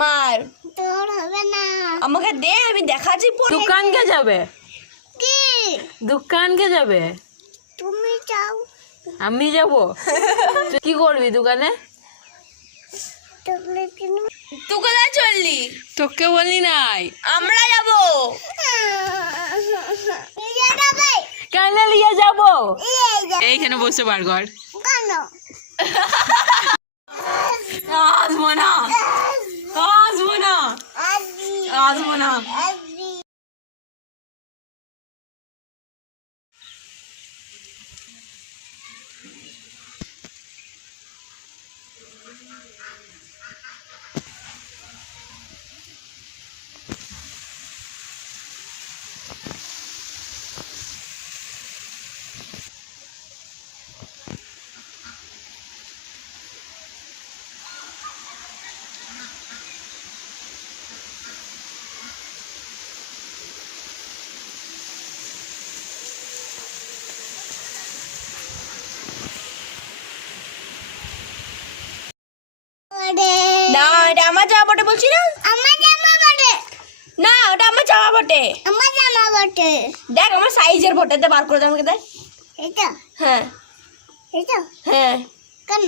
আমার। তোর হবে না। আমাকে দে, আমি দেখাচ্ছি পরে। দোকানকে যাবে? কি দোকানকে যাবে? তুমি যাও। আমি যাব? তুই কি করবি দোকানে? চকলেট কিনবো। তুই কোথায় চললি? তোকে বলি নাই। আমরা যাবো। নিয়ে যাবে। কেন নিয়ে যাব? নিয়ে যাবে। এইখানে বসে বার কর। কেন? আসবো না, আসবো না, আসবি। আসবো না। আসবি। না, এটা আমার জামা বটে বলছি না। আমার জামা বটে। না, ওটা আমার জামা বটে। আমার জামা বটে। দেখ আমার সাইজের বটেতে বার করে দে আমাকে, দেখ। এটা হ্যাঁ এটা হ্যাঁ, কেন?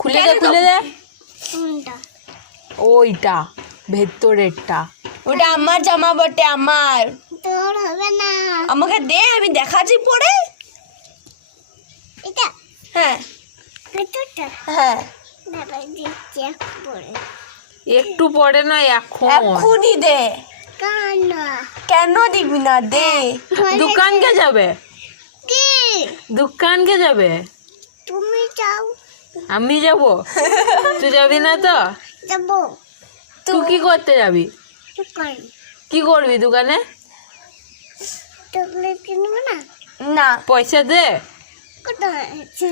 খুলে দে, খুলে দে। কোনটা? ওইটা ভেতরেরটা। ওটা আমার জামা বটে, আমার। তোর হবে না। আমাকে দে, আমি দেখাচ্ছি পরে। এটা হ্যাঁ ভেতরটা হ্যাঁ, বাবা দিচ্ছে পরে। একটু পরে না, এখন। এক্ষুনি দে। কেন? কেন দিবি না? দে। দোকানকে যাবে? কি দোকানকে যাবে? তুমি যাও। আমি যাব? তুই যাবি না তো? যাবো। তুই কি করতে যাবি? দোকান কি করবি দোকানে? চকলেট কিনবো না। না, পয়সা দে। কোথায় আছে?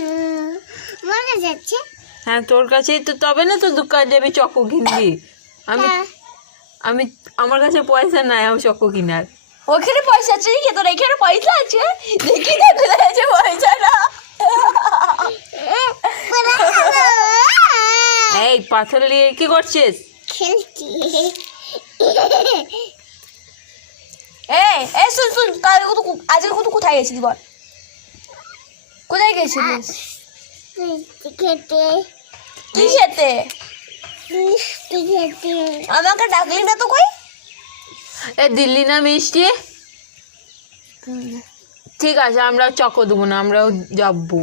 মনে যাচ্ছে। হ্যাঁ, তোর কাছেই তো, তবে না তো দোকান যাবি, চকো কিনবি। আমি আমি আমার কাছে পয়সা নাই আমি চকো কিনার। ওখানে পয়সা আছে কি? তোর এখানে পয়সা আছে? দেখি না কোথায় আছে পয়সাটা। এই পাথর নিয়ে কি করছিস? খেলছি। এই শুন শুন, কালকে আজকে কত কোথায় গেছিলি বল? কোথায় গেছিলিস? খেতে কি খেতে? মিষ্টি খেতে। আমাকে ডাকলি না তো কই? এ দিল্লি না মিষ্টি? ঠিক আছে, আমরা চকো দেবো না, আমরাও যাবো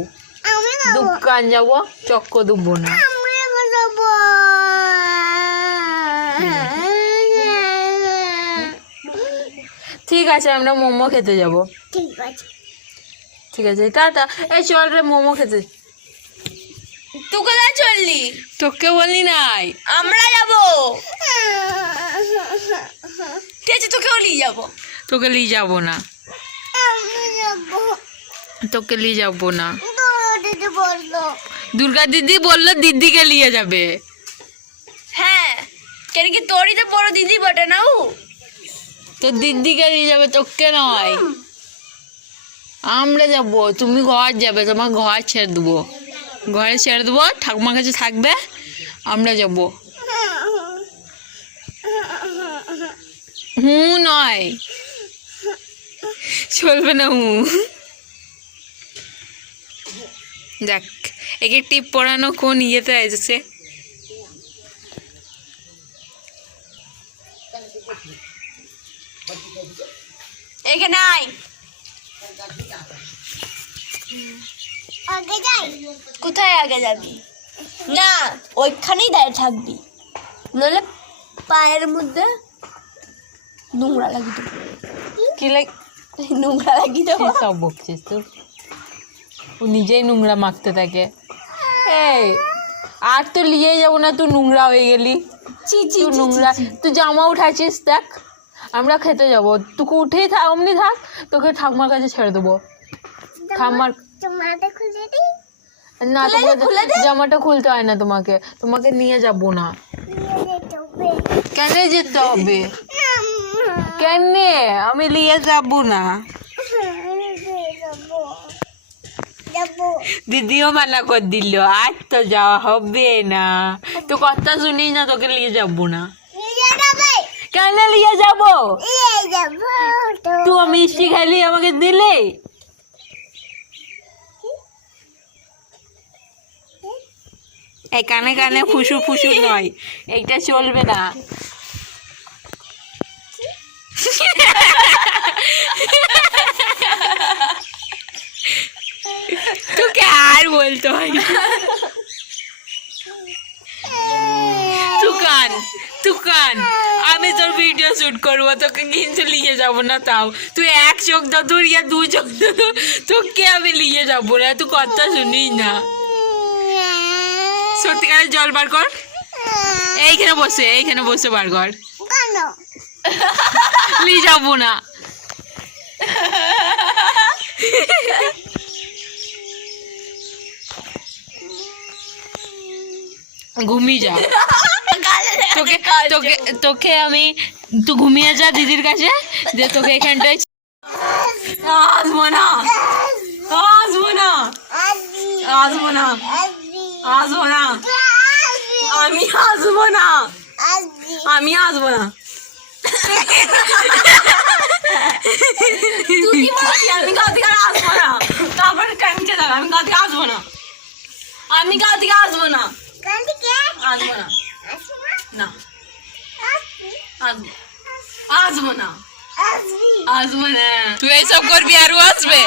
আমি যাবো। দোকান যাবো, চক্কো দেবো না। আমি যাবো। ঠিক আছে, আমরা মোমো খেতে যাব। ঠিক আছে। ঠিক আছে, টাটা। এই চল রে মোমো খেতে। তুই কোথায় চললি? তোকে বলি নাই। আমরা যাবো। ঠিক আছে, তোকেও নিয়ে যাবো। তোকে নিয়ে যাবো না, আমি যাবো। তোকে নিয়ে যাবো না। দিদি বললো। দুর্গা দিদি বললো দিদিকে নিয়ে যাবে। হ্যাঁ, কেন কি তোরই তো বড় দিদি বটে না ও? তো দিদিকে নিয়ে যাবে, তোকে নয়। আমরা যাবো, তুমি ঘর যাবে, তোমার ঘর ছেড়ে দেবো, ঘরে ছেড়ে দেবো, ঠাকুমার কাছে থাকবে, আমরা যাবো। নয়, চলবে না দেখ, একে টিপ পড়ানো কোন ইয়েতে এসেছে। এখানে আয়। আগে যাই। কোথায় আগে যাবি? না, ওইখানেই দাঁড়িয়ে থাকবি, নইলে পায়ের মধ্যে নোংরা লাগি দেবো। কি লাগ নোংরা লাগি দেবো। সব বকছিস তুই, ও নিজেই নোংরা মাখতে থাকে। এই আর তো নিয়ে যাবো না, তুই নোংরা হয়ে গেলি। চি চি তুই নোংরা, তুই জামা উঠাচ্ছিস, দেখ। আমরা খেতে যাবো, তোকে উঠেই থাক, অমনি থাক, তোকে ঠাকুমার কাছে ছেড়ে দেবো। ঠাকুমার জামাটা খুলে দিই। না, তোমাকে জামাটা খুলতে হয় না, তোমাকে তোমাকে নিয়ে যাবো না। নিয়ে যেতে হবে। কেন যেতে হবে? কেন আমি নিয়ে যাবো না? যাবো। যাবো। দিদিও মানা করে দিল, আজ তো যাওয়া হবে না। তো কথা শুনিস না, তোকে নিয়ে যাবো না। নিয়ে কানে নিয়ে যাবো? নিয়ে যাবো তো। তুই মিষ্টি খাইলি আমাকে দিলি? এই কানে কানে ফুসু ফুসু নয়, এইটা চলবে না। তোকে আর বলতে হয় না। তুকান তুকান, আমি তোর ভিডিও শুট করবো, তোকে কিন্তু নিয়ে যাবো না। তাও তুই এক চোখ দূর ইয়া দু চোখ দূর, তোকে আমি নিয়ে যাবো না। তুই কথা শুনিস না। সত্যিকারের জল বার কর, এইখানে বসে বার কর। কেন? নিয়ে যাবো না। ঘুমিয়ে যা। তোকে তোকে তোকে আমি, তুই ঘুমিয়ে যা দিদির কাছে, যে তোকে এখানটায় আসবো না, আসবো না, আসবি, আসবো না, আসবি, আসবো না, আমি আসবো না, আসবি। আমি আসবো না। আমি গাঁ থেকে আসবো না, তারপরে টাইমটা দেখ। আমি গাঁ থেকে আসবো না, আমি গাঁ থেকে আসবো না, কেন থেকে? আসবো না, আসবি, না আসবি, আসবো, আসবো না, আসবি। আসবো না। তুই এইসব করবি আর ও আসবে?